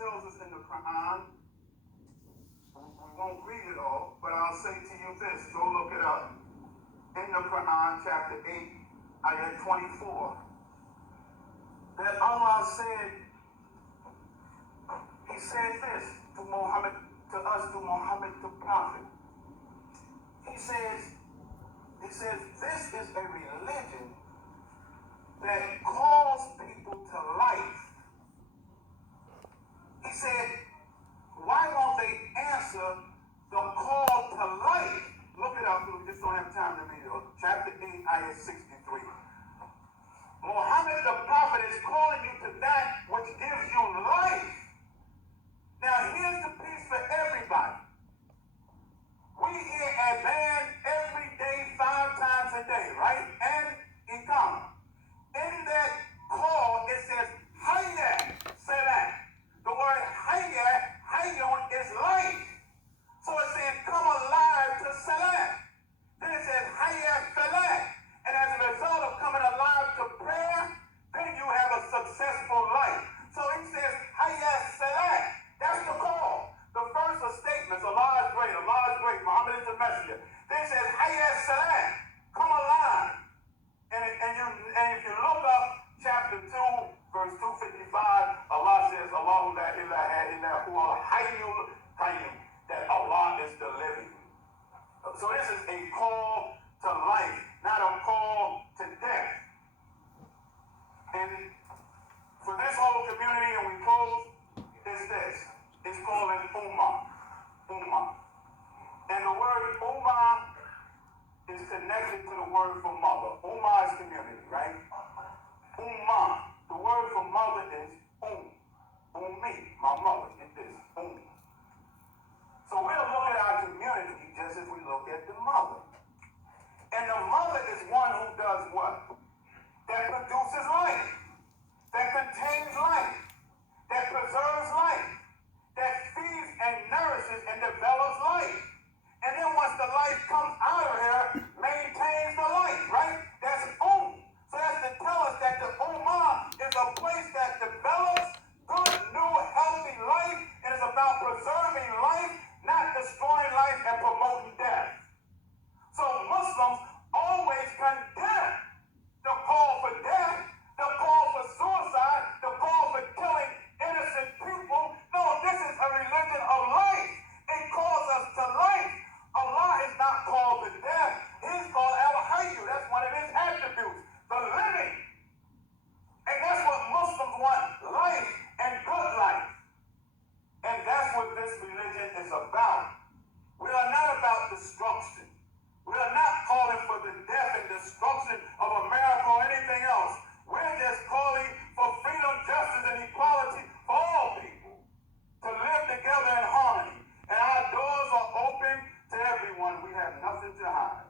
tells us in the Quran, we won't read it all, but I'll say to you this, go look it up. In the Quran, chapter 8, ayat 24, that Allah said, he said this to Muhammad, to us, to Muhammad, the prophet. He says, this is a religion that calls people to life. He said, why won't they answer the call to life? Look it up, we just don't have time to read it. Chapter 8, ayah 63. Muhammad the prophet is calling you to that which gives you life. Now here's the piece for everybody. We hear adhan every day, 5 times a day, right? And iqamah. In that call, it says, hayya, salat. The word hayya, hayyun is life. So it says, come alive to salat. Then it says, hayya, salat. And as a result of coming alive to prayer, then you have a successful life. So it says, hayya, salat. That's the call. The first of statements, Allah is great, Muhammad is the messenger. Then it says, hayya, salat. Come alive. And if you look up chapter 2, verse 255, Allah says, Allahu la ilaha illa huwa al-hayyul qayyum, that Allah is the living. So this is a call to life, not a call to death. And for this whole community, and we close, is this. It's called an ummah. And the word ummah is connected to the word for mother. Ummah is community, right? Ummah. The word for mother is ummi. My mother is this. So we'll look at our community just as we look at the mother. And the mother is one who does what? That produces life. That contains life. That preserves life. That feeds and nourishes and develops life. And then once the life comes out of here, maintains the life, right? That's So that's to tell us that the ummah is a place that develops good, new, healthy life, and is about preserving life, not destroying life and promoting death. So Muslims always condemn the call for death, the call for suicide, the call for killing innocent people. No, this is a religion of life. It calls us to life. Allah is not called to death. He's called Al-Hayyu. That's one of his attributes, the living. And that's what Muslims want, life and good life. And that's what this religion is about. We are not about destruction. We are not calling for the death and destruction of America or anything else. We're just calling for freedom, justice, and equality for all people to live together in harmony. And our doors are open to everyone. We have nothing to hide.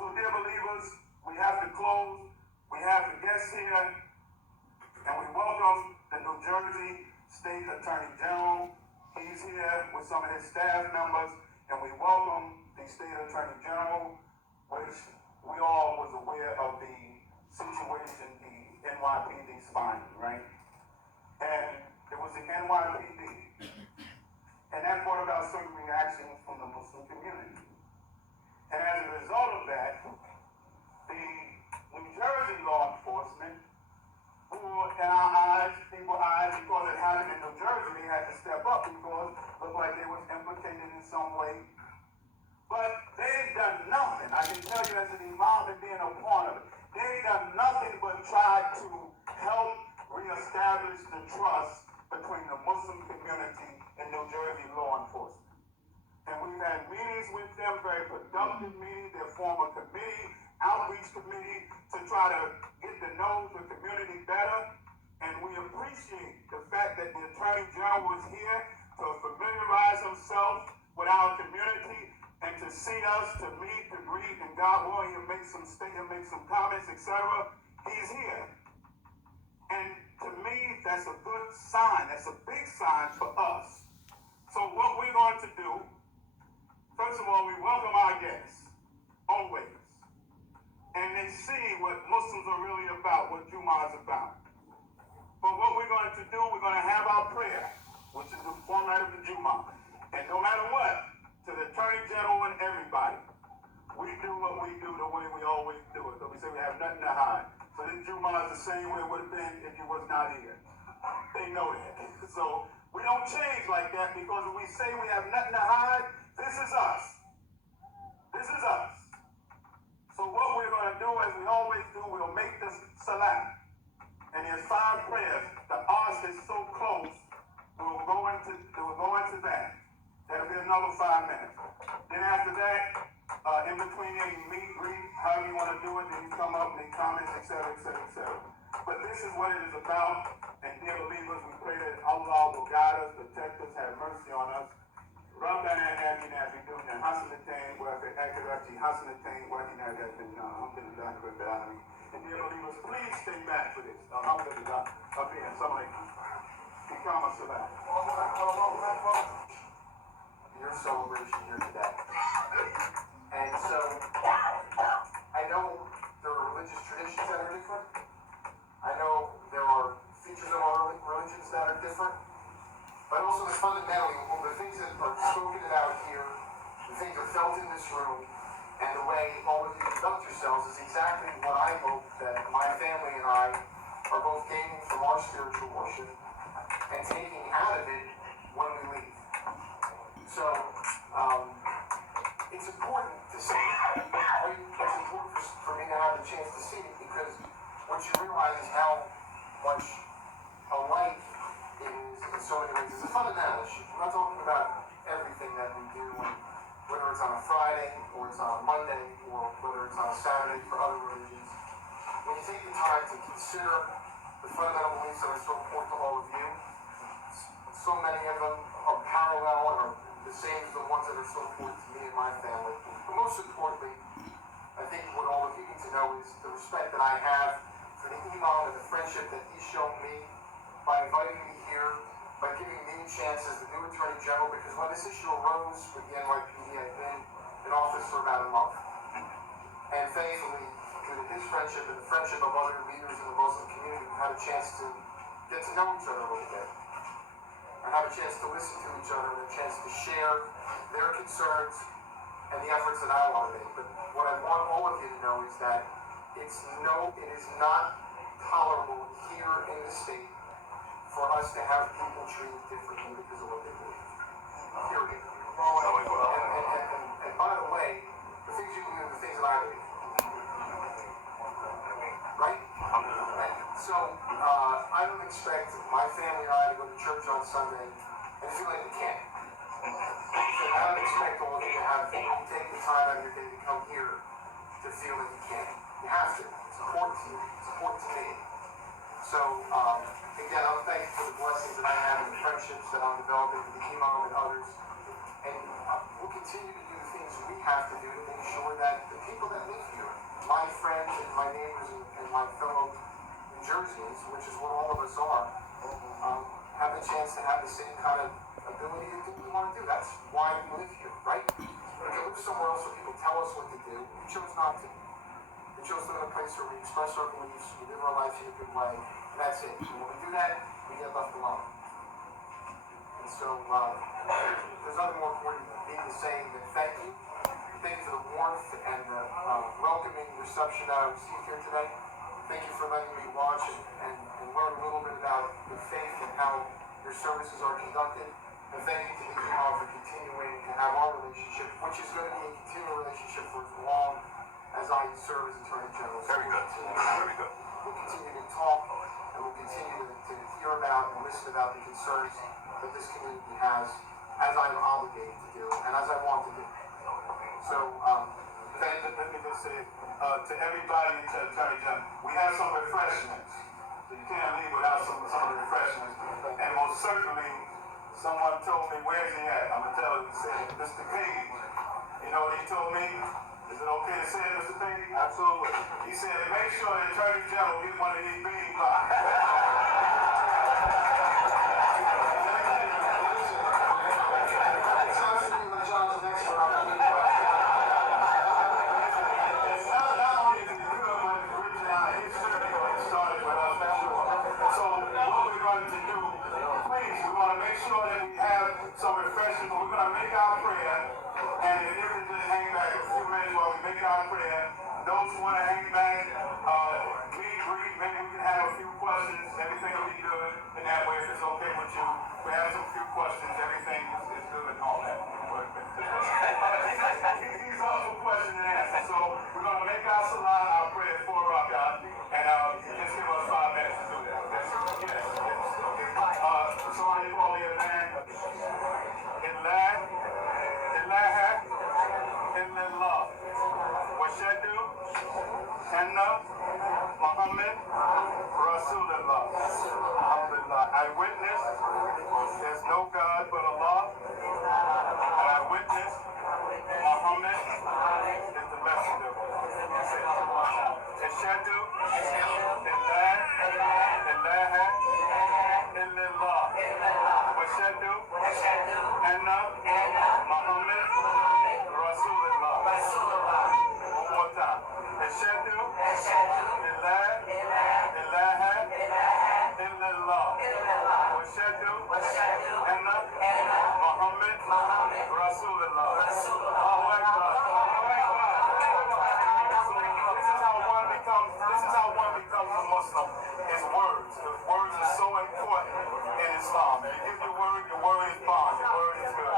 So, dear believers, we have to close. We have the guests here, and we welcome the New Jersey State Attorney General. He's here with some of his staff members, and we welcome the State Attorney General, which we all was aware of the situation the NYPD spying, right? And it was the NYPD. And that brought about certain reactions from the Muslim community. And as a result of that, the New Jersey law enforcement, who in our eyes, people's eyes, because it happened in New Jersey, they had to step up because it looked like they was implicated in some way. But they've done nothing. I can tell you as an imam and being a part of it, they've done nothing but try to help reestablish the trust between the Muslim community and New Jersey law enforcement. And we've had meetings with them, very productive meetings. They form a committee, outreach committee, to try to get to know the community better. And we appreciate the fact that the Attorney General was here to familiarize himself with our community and to see us, to meet, to greet, and God willing, he'll make some statements, make some comments, etc. He's here. And to me, that's a good sign. That's a big sign for us. So what we're going to do, first of all, we welcome our guests, always. And they see what Muslims are really about, what Jummah is about. But what we're going going to do, we're going to have our prayer, which is the format of the Juma. And no matter what, to the Attorney General and everybody, we do what we do the way we always do it. So we say we have nothing to hide. So this Juma is the same way it would have been if you was not here. They know that. So we don't change like that because when we say we have nothing to hide, this is us. This is us. So what we're going to do, as we always do, we'll make this salat. And there's 5 prayers. The ask is so close, we'll go into that. That'll be another 5 minutes. Then after that, in between there, you meet, greet, however you want to do it, then you come up, make comments, etc., etc., etc. But this is what it is about. And dear believers, we pray that Allah will guide us, protect us, have mercy on us. ربنا آتنا في الدنيا حسنة وفي الآخرة حسنة وقنا عذاب النار. الحمد لله رب العالمين. And dear believers, please stay back for this. Alhamdulillah. Up here, somebody. Ikama salat. Your celebration here today. And so, I know there are religious traditions that are different. I know there are features of our religions that are different. But also fundamentally, the things that are spoken about here, the things that are felt in this room, and the way all of you conduct yourselves is exactly what I hope that my family and I are both gaining from our spiritual worship and taking out of it when we leave. So, it's important to see it. It's important for me to have the chance to see it because what you realize is how much alike it is in so many ways. It's a fundamental issue. We're not talking about everything that we do, whether it's on a Friday, or it's on a Monday, or whether it's on a Saturday for other religions. When you take the time to consider the fundamental beliefs that are so important to all of you, so many of them are parallel and are the same as the ones that are so important to me and my family. But most importantly, I think what all of you need to know is the respect that I have for the Imam and the friendship that he's shown me by inviting me here, by giving me a chance as the new Attorney General, because when this issue arose with the NYPD, I'd been in office for about a month. And thankfully, through his friendship and the friendship of other leaders in the Muslim community, we had a chance to get to know each other a little bit. And have a chance to listen to each other and a chance to share their concerns and the efforts that I want to make. But what I want all of you to know is that it is not tolerable here in the state for us to have people treated differently because of what they believe. Period. And by the way, the things you believe are the things that I believe. Right? So, I don't expect my family and I to go to church on Sunday and feel like we can't. So I don't expect all of you to take the time out of your day to come here to feel that you can't. You have to. It's important to you. It's important to me. So, again, I'm thankful for the blessings that I have and the friendships that I'm developing with the Imam and others. And we'll continue to do the things we have to do to make sure that the people that live here, my friends and my neighbors and my fellow New Jerseyans, which is what all of us are, have the chance to have the same kind of ability to do what we want to do. That's why we live here, right? We can live somewhere else where people tell us what to do. We chose not to. We chose to live in a place where we express our beliefs, we live our lives in a good way, and that's it. And when we do that, we get left alone. And so, there's nothing more important than me to say than thank you. Thank you for the warmth and the welcoming reception that I received here today. Thank you for letting me watch and learn a little bit about your faith and how your services are conducted. And thank you to the Imam for continuing to have our relationship, which is going to be a continual relationship for as long as I serve as Attorney General. So Very good. Very good. We'll continue to talk and we'll continue to hear about and listen about the concerns that this community has, as I'm obligated to do and as I want to do. So, let me just say to everybody and to Attorney General, we have some refreshments. So you can't leave without some of the refreshments. And most certainly, someone told me, where's he at? I'm going to tell him, he said, Mr. Page. You know what he told me? Is it okay to say it, Mr. Page? Absolutely. He said, make sure the Attorney General get one of these bean blocks. To those who want to hang back, meet and greet, maybe we can have a few questions. Everything will be good in that way if it's okay with you. We have some few questions. Everything is good and all that. He's also question and answer. So we're going to make our salam, our prayer for God, and just give us 5 minutes to do that. Okay? Yes. Okay. Somebody call the El-Amin. إله إلا الله وأشهد أن محمد رسول الله. Alhamdulillah. I witness there's no God but Allah, and I witness Muhammad is the messenger. أشهد أن لا إله إلا الله وأشهد أن محمد رسول الله. One more time. أشهد أن لا إله إلا الله وأشهد أن محمد رسول الله. Allahu Akbar. This is how one becomes a Muslim. Is words. The words are so important in Islam. If you give your word is bond. Your word is good.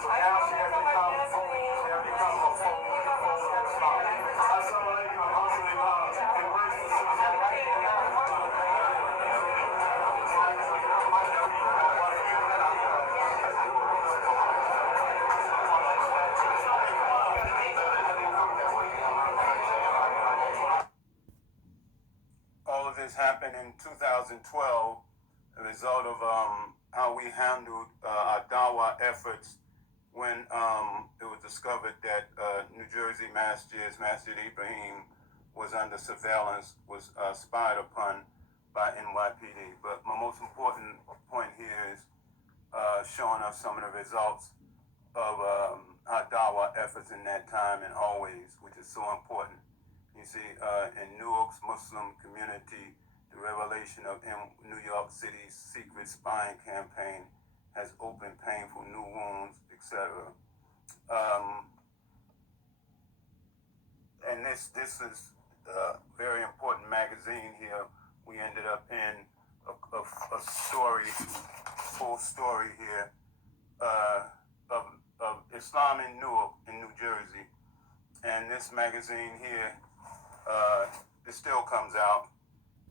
So now she has become a full Islam. Assalamu alaikum wa rahmatullah. Embrace the sister. All of this happened in 2012, a result of how we handled our dawah efforts when it was discovered that New Jersey Masjid Ibrahim was under surveillance, was spied upon by NYPD. But my most important point here is showing us some of the results of our dawah efforts in that time and always, which is so important. You see, in Newark's Muslim community, the revelation of New York City's secret spying campaign has opened painful new wounds, etc. And this is a very important magazine here. We ended up in a story, full story here, of Islam in Newark, in New Jersey. And this magazine here, it still comes out,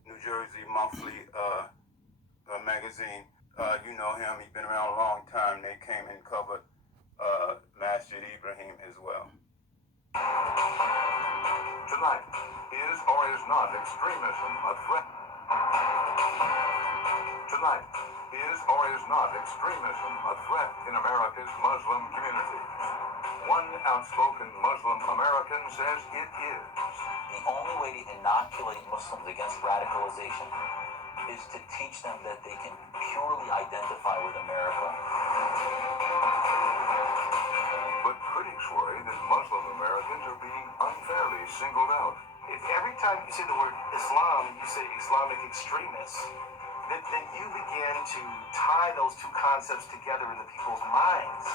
New Jersey Monthly magazine. You know him, he's been around a long time. They came and covered Masjid Ibrahim as well. Tonight, is or is not extremism a threat? Tonight, is or is not extremism a threat in America's Muslim community? One outspoken Muslim American says it is. The only way to inoculate Muslims against radicalization is to teach them that they can purely identify with America. But critics worry that Muslim Americans are being unfairly singled out. If every time you say the word Islam, you say Islamic extremists, then you begin to tie those two concepts together in the people's minds.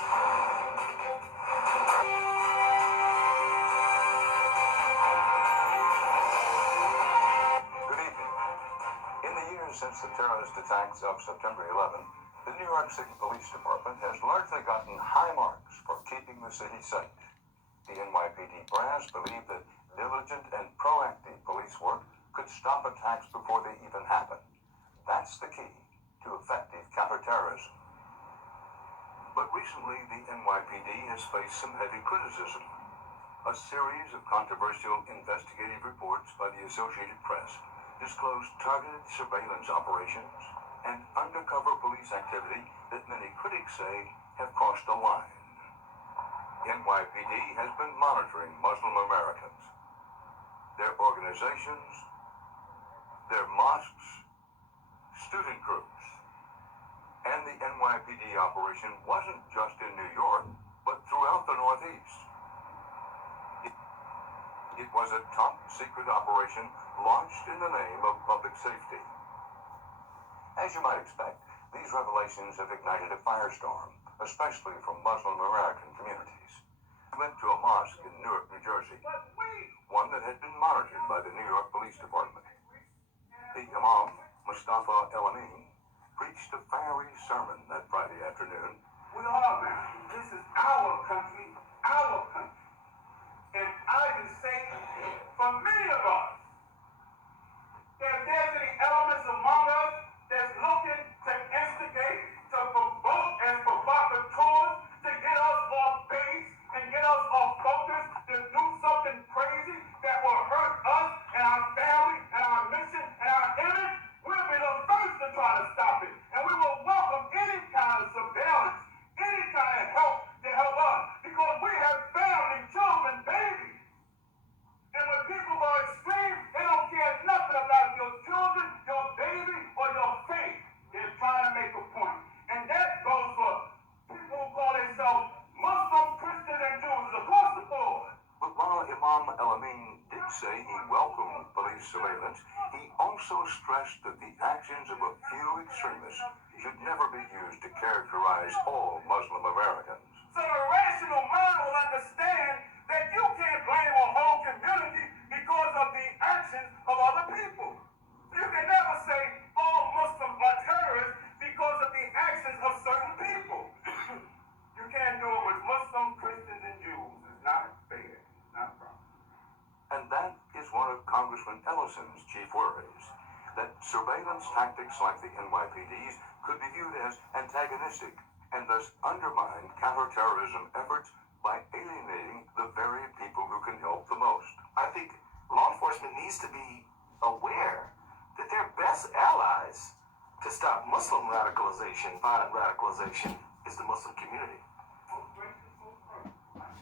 Good evening. In the years since the terrorist attacks of September 11, the New York City Police Department has largely gotten high marks for keeping the city safe. The NYPD brass believe that diligent and proactive police work could stop attacks before they even happen. That's the key to effective counterterrorism. But recently, the NYPD has faced some heavy criticism. A series of controversial investigative reports by the Associated Press disclosed targeted surveillance operations and undercover police activity that many critics say have crossed the line. NYPD has been monitoring Muslim Americans, their organizations, their mosques, student groups, and the NYPD operation wasn't just in New York, but throughout the Northeast. It was a top-secret operation launched in the name of public safety. As you might expect, these revelations have ignited a firestorm, especially from Muslim American communities. We went to a mosque in Newark, New Jersey, one that had been monitored by the New York Police Department. The Imam, Mustafa El-Amin, preached a fiery sermon that Friday afternoon. We are, man. This is our country, our country. And I can say, for many of us, that if there's any elements among us that's looking to instigate, to provoke, and provocateurs, to get us off base and get us off focus, to do something crazy that will hurt us and our family and our mission and our image, we'll be the first to try to stop it. And we will welcome any kind of surveillance, any kind of help to help us, because we have family, children, babies. And when people go extreme, they don't care nothing about your children, your baby, or your faith. They're trying to make a point. And that goes for people who call themselves Muslim, Christians, and Jews across the board. But while Imam El-Amin did say he welcomed police surveillance, he also stressed that the actions of a few extremists should never be used to characterize all Muslim Americans. So the rational mind will understand that you can't blame a whole community because of the actions of other people. You can never say all Muslims are terrorists because of the actions of certain people. You can't do it with Muslims, Christians, and Jews. It's not fair. It's not proper. And that is one of Congressman Ellison's chief worries, that surveillance tactics like the NYPD's could be viewed as antagonistic and thus undermine counterterrorism efforts by alienating the very people who can help the most. I think law enforcement needs to be aware that their best allies to stop Muslim radicalization, violent radicalization, is the Muslim community.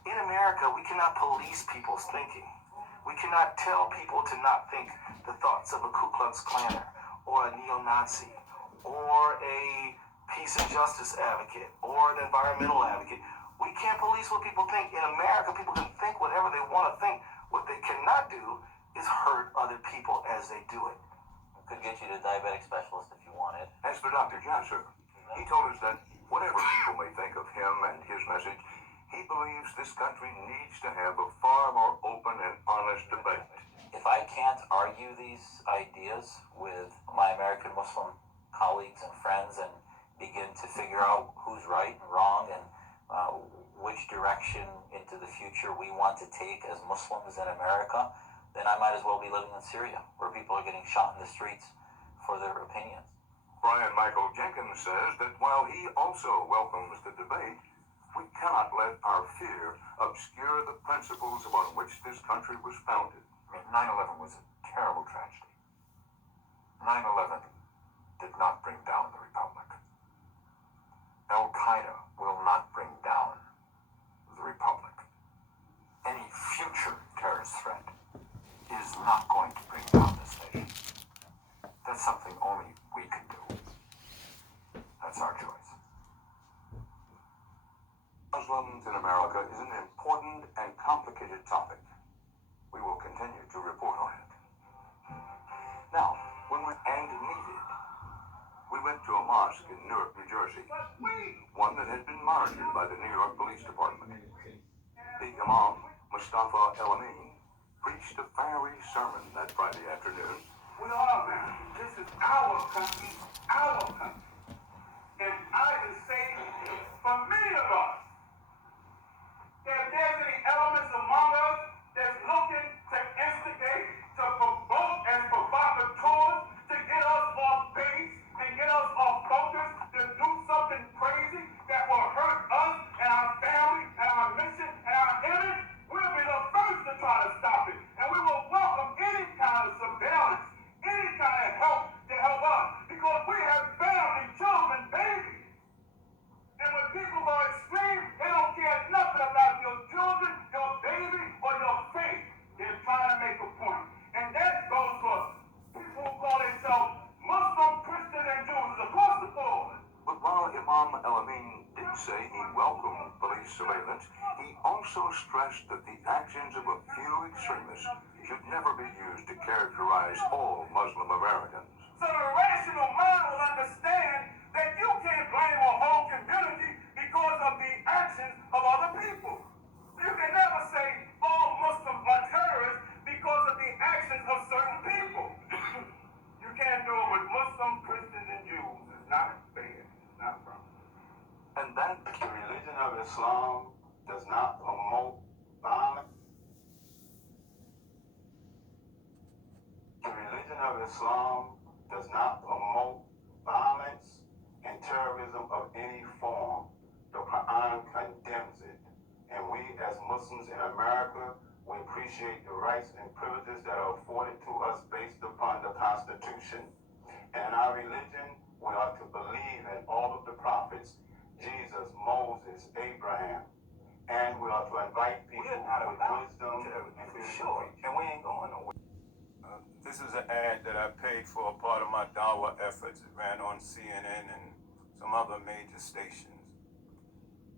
In America, we cannot police people's thinking. We cannot tell people to not think the thoughts of a Ku Klux Klaner or a neo-Nazi or a peace and justice advocate or an environmental advocate. We can't police what people think. In America, people can think whatever they want to think. What they cannot do is hurt other people as they do it. Could get you to a diabetic specialist if you wanted. As for Dr. Jasser, he told us that whatever people may think of him and his message, he believes this country needs to have a far more open and honest debate. If I can't argue these ideas with my American Muslim colleagues and friends and begin to figure out who's right and wrong and which direction into the future we want to take as Muslims in America, then I might as well be living in Syria, where people are getting shot in the streets for their opinions. Brian Michael Jenkins says that while he also welcomes the debate, we cannot let our fear obscure the principles upon which this country was founded. 9/11 was a terrible tragedy. 9/11 did not bring down the Republic. Al-Qaeda will not bring down the Republic. Any future terrorist threat is not going to bring down this nation. That's something only we can do. That's our choice. Muslims in America is an important and complicated topic. We will continue to report on it. Now, when we needed, we went to a mosque in Newark, New Jersey, one that had been monitored by the New York Police Department. The Imam, Mustafa El-Amin, preached a fiery sermon that Friday afternoon. We are, man. This is our country, our country. And I can say, for many of us, that if there's any elements among us that's looking to instigate, to provoke, and provocateurs, to get us off base and get us off focus, to do something crazy that will hurt us and our family and our mission and our image, we'll be the first to try to stop it. And we will welcome any kind of surveillance, any kind of help to help us, because we have family, children, babies. And when people go extreme, they don't care nothing about your children, your baby, or your faith. They're trying to make a point. And that goes for people who call themselves Muslim, Christians, and Jews across the board. But while Imam El-Amin did say he welcomed police surveillance, he also stressed that the actions of a few extremists should never be used to characterize all Muslim Americans. So the rational mind will understand that you can't blame a whole community because of the actions of other people. You can never say all Muslims are terrorists because Islam does not promote violence and terrorism of any form. The Quran condemns it. And we as Muslims in America, we appreciate the rights and privileges that are afforded to us based upon the Constitution. And in our religion, we are to believe in all of the prophets, Jesus, Moses, Abraham, and we are to invite people with wisdom and sure, and we ain't going nowhere. This is an ad that I paid for a part of my Dawa efforts. It ran on CNN and some other major stations.